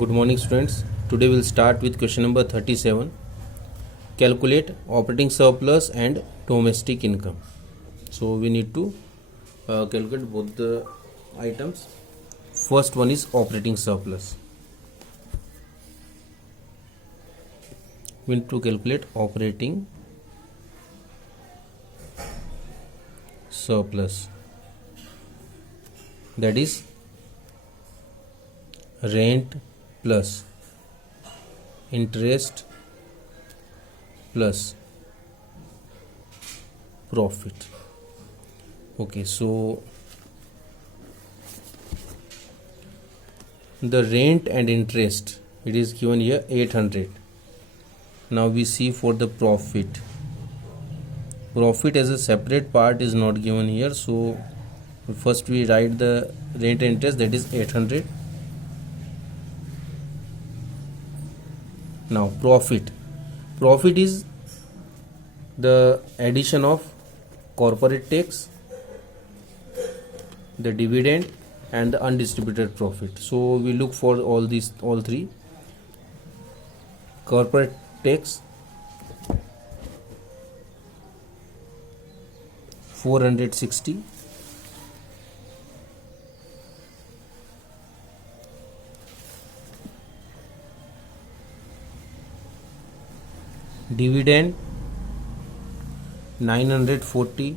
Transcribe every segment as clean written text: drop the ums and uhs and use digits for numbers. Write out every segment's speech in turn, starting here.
Good morning, students. Today we'll start with question number 37. Calculate operating surplus and domestic income. So we need to calculate both the items. First one is operating surplus. We need to calculate operating surplus. That is rent plus interest plus profit. Okay, so the rent and interest, it is given here 800. Now we see for the profit as a separate part is not given here, so first we write the rent and interest, that is 800. Now profit is the addition of corporate tax, the dividend and the undistributed profit. So we look for all three. Corporate tax 460, dividend 940,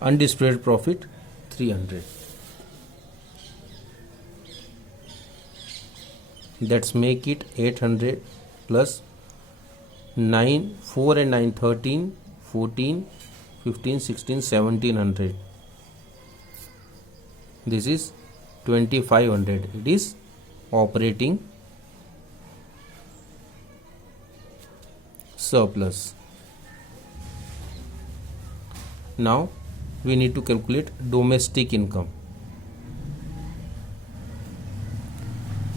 undistributed profit 300. That's make it 800 plus 9, 4 and 9, 13, 14, 15, 16, 1700. This is 2500. It is operating surplus. Now we need to calculate domestic income.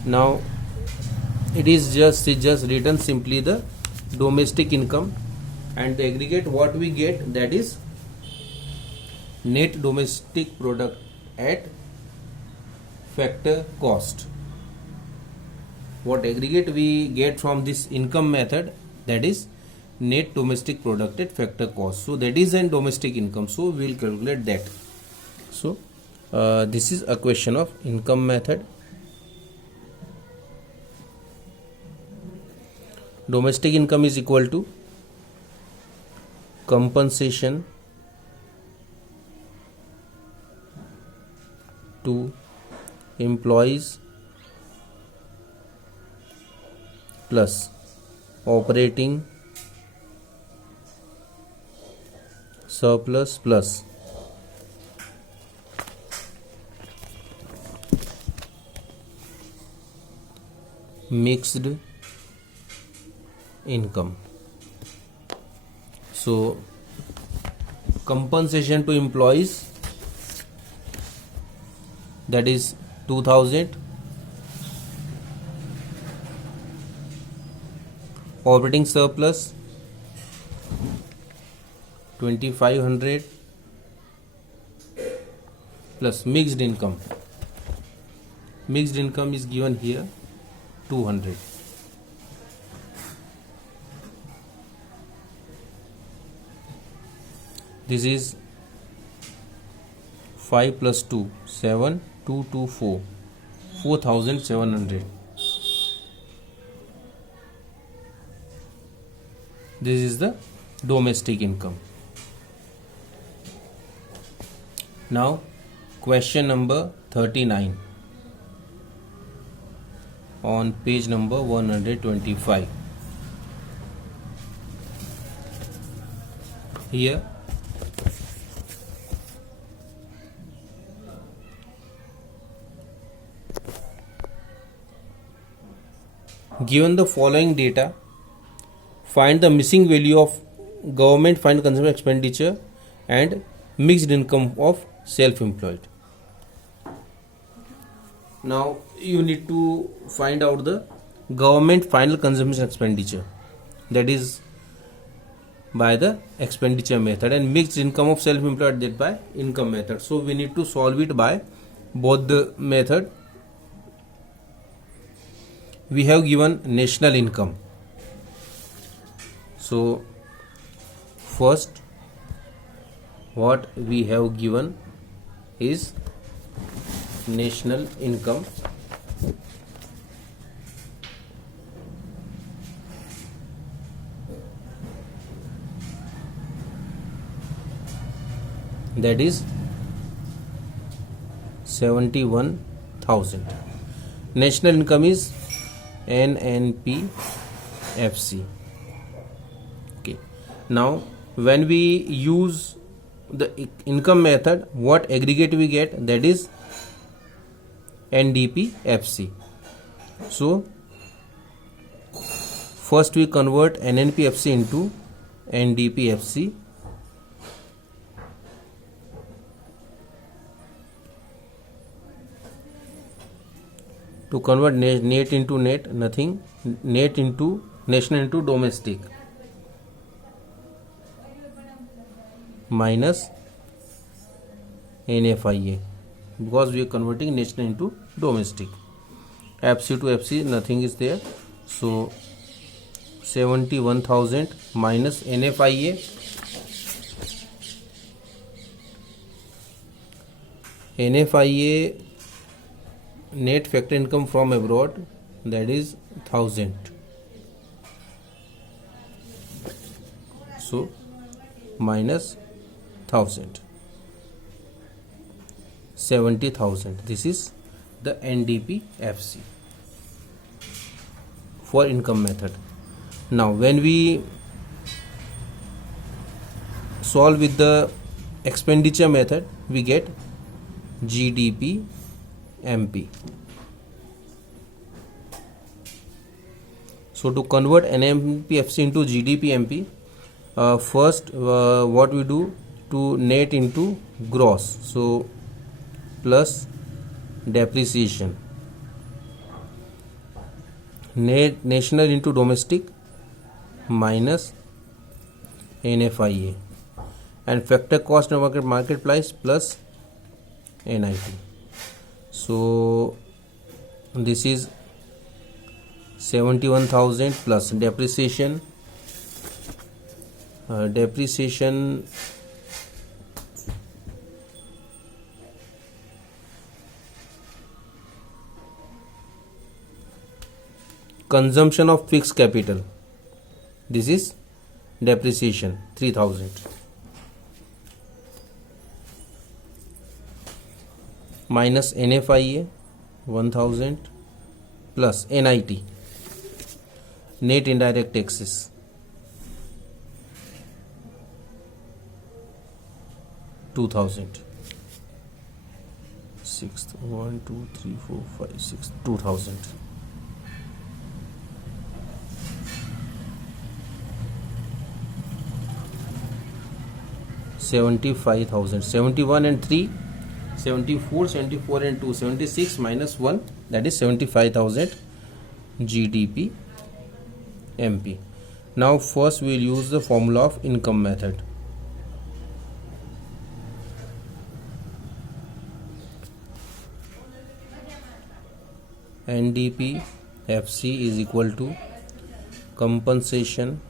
Now it is just written simply the domestic income, and the aggregate what we get, that is net domestic product at factor cost. What aggregate we get from this income method, that is net domestic product at factor cost. So that is an domestic income, so we will calculate that. So this is a question of income method. Domestic income is equal to compensation to employees plus operating surplus plus mixed income. So compensation to employees, that is 2000, operating surplus 2500 plus mixed income is given here 200. This is 5 plus 2, 7, 2, 2, 4, 4700. This is the domestic income. Now question number 39 on page number 125. Here given the following data, find the missing value of government fund consumption expenditure and mixed income of self-employed. Now you need to find out the government final consumption expenditure, that is by the expenditure method, and mixed income of self-employed, that by income method. So we need to solve it by both the method. We have given national income. So first what we have given is national income. That is 71,000. National income is NNPFC. Okay. Now when we use the income method, what aggregate we get? That is NDPFC. So first we convert NNPFC into NDPFC. To convert net into net, nothing. Net into national into domestic, minus NFIA, because we are converting national into domestic. FC to FC, nothing is there. So 71,000 minus NFIA. NFIA, net factor income from abroad, that is 1,000. So minus 1,000, 70,000. This is the NDPFC for income method. Now when we solve with the expenditure method, we get GDP MP. So to convert NMPFC into GDP MP, first what we do, to net into gross, so plus depreciation, net national into domestic minus NFIA, and factor cost of market price plus NIT. So this is 71,000 plus depreciation. Depreciation consumption of fixed capital. This is depreciation 3,000 minus NFIA 1,000 plus NIT, net indirect taxes, 2,000. 6th 1 2 3 4 5 6 2,000. $75,000. 71 and 3, 74, 74 and 2, 76 minus 1, that is 75,000 GDP MP. Now first we will use the formula of income method. NDP FC is equal to compensation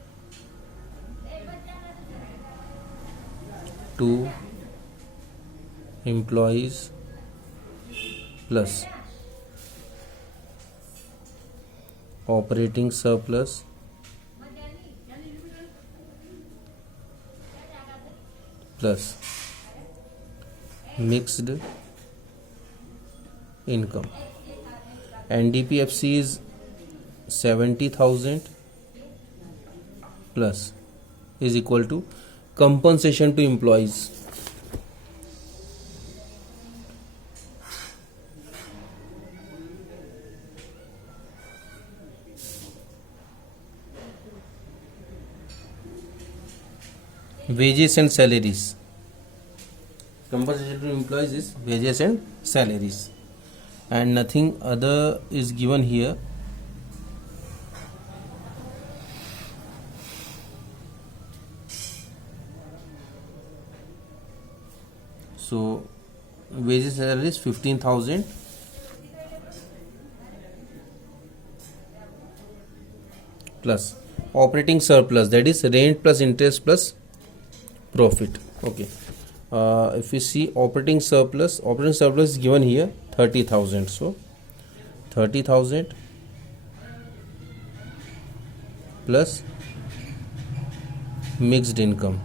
to employees plus operating surplus plus mixed income. NDPFC is 70,000 plus is equal to compensation to employees wages and salaries. Compensation to employees is wages and salaries, and nothing other is given here. So wages salary is 15,000 plus operating surplus, that is rent plus interest plus profit. Okay. If we see operating surplus is given here 30,000. So 30,000 plus mixed income.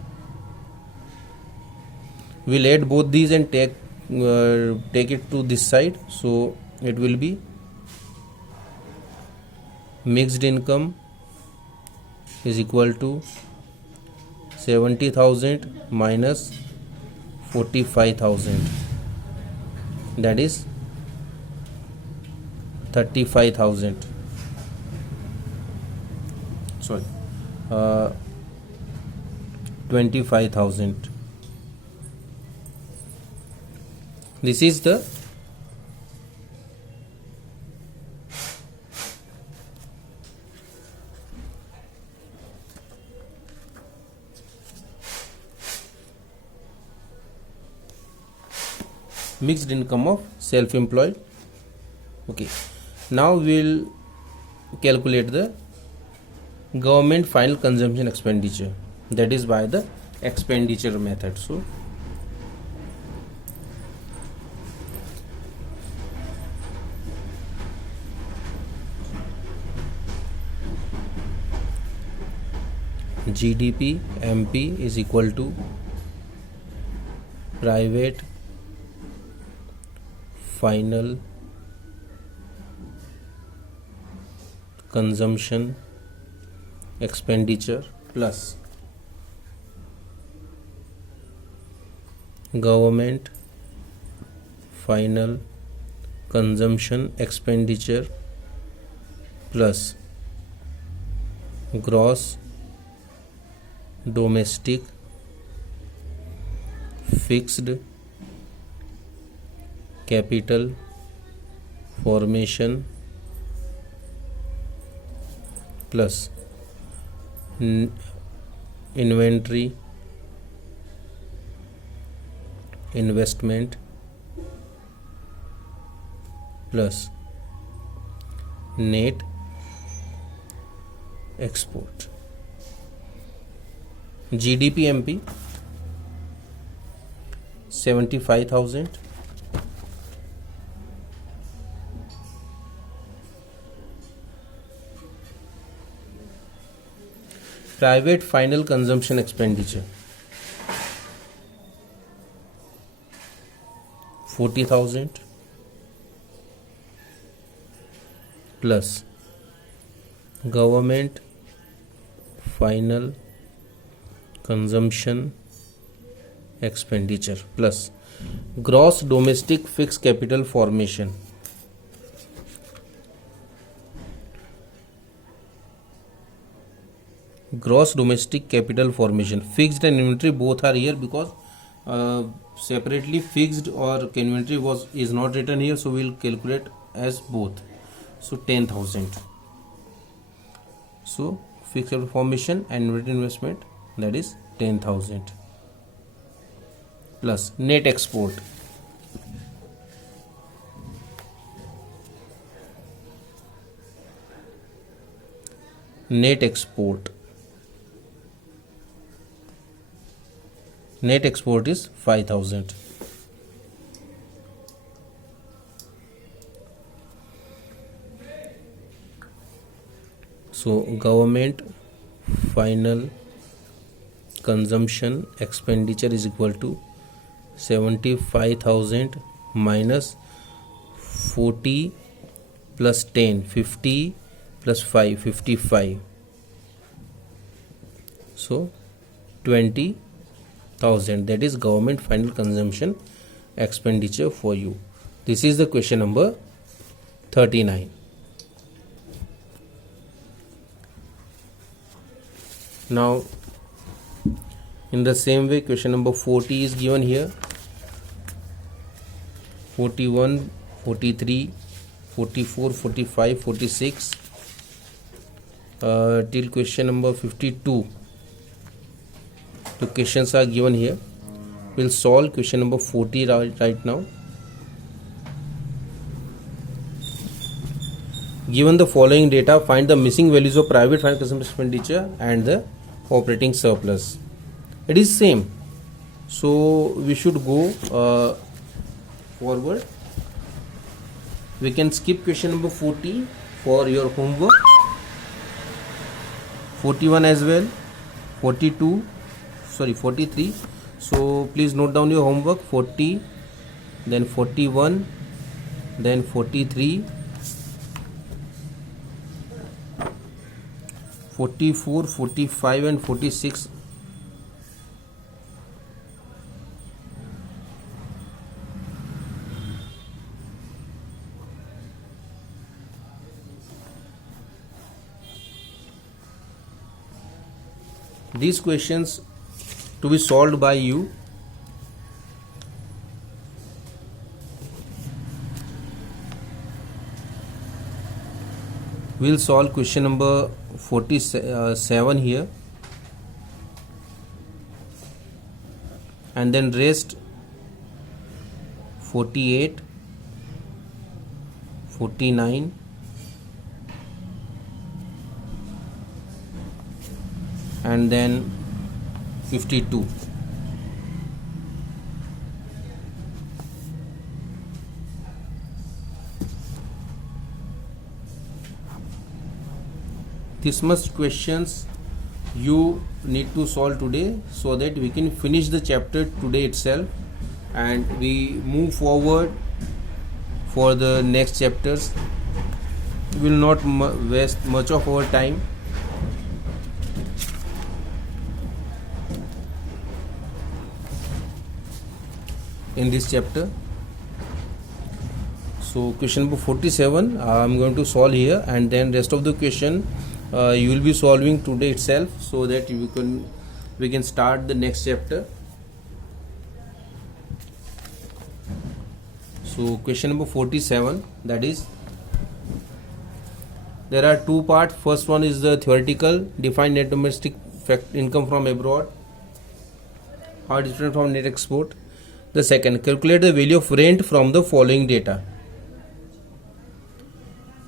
We'll add both these and take it to this side. So it will be mixed income is equal to 70,000 minus 45,000, that is 35,000. Sorry, 25,000. This is the mixed income of self-employed. Okay, now we'll calculate the government final consumption expenditure, that is by the expenditure method. So GDP MP is equal to private final consumption expenditure plus government final consumption expenditure plus gross domestic fixed capital formation plus inventory investment plus net export. GDP MP 75,000 private final consumption expenditure 40,000 plus government final consumption expenditure plus gross domestic fixed capital formation fixed and inventory both are here because separately fixed or inventory is not written here, so we'll calculate as both. So 10,000. So fixed capital formation and inventory investment, that is 10,000 plus net export net export is 5,000. So government final consumption expenditure is equal to 75,000 minus 40 plus 10, 50 plus 5, 55. So 20,000, that is government final consumption expenditure for you. This is the question number 39. Now in the same way, question number 40 is given here. 41, 43, 44, 45, 46 till question number 52. The questions are given here. We'll solve question number 40 right now. Given the following data, find the missing values of private final customer expenditure and the operating surplus. It is same, so we should go forward. We can skip question number 40 for your homework, 41 as well, 43. So please note down your homework: 40, then 41, then 43, 44, 45 and 46. These questions to be solved by you. We'll solve question number 47 here, and then rest 48, 49, and then 52. This much questions you need to solve today, so that we can finish the chapter today itself and we move forward for the next chapters. We will not waste much of our time. In this chapter, so question number 47 I am going to solve here, and then rest of the question you will be solving today itself, so that we can start the next chapter. So question number 47, that is, there are two parts. First one is the theoretical: define net domestic income from abroad, how different from net export. The second, calculate the value of rent from the following data: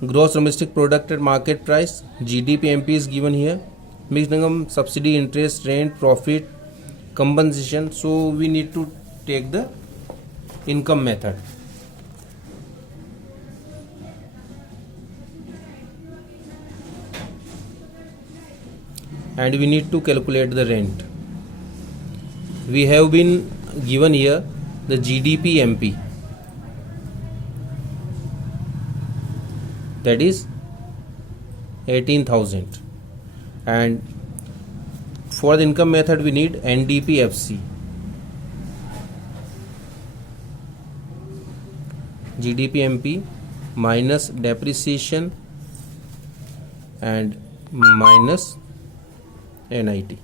gross domestic product at market price, GDP MP is given here, mixed income, subsidy, interest, rent, profit, compensation. So we need to take the income method. And we need to calculate the rent. We have been given here the GDP MP, that is 18,000, and for the income method we need NDP FC, GDP MP minus depreciation and minus NIT.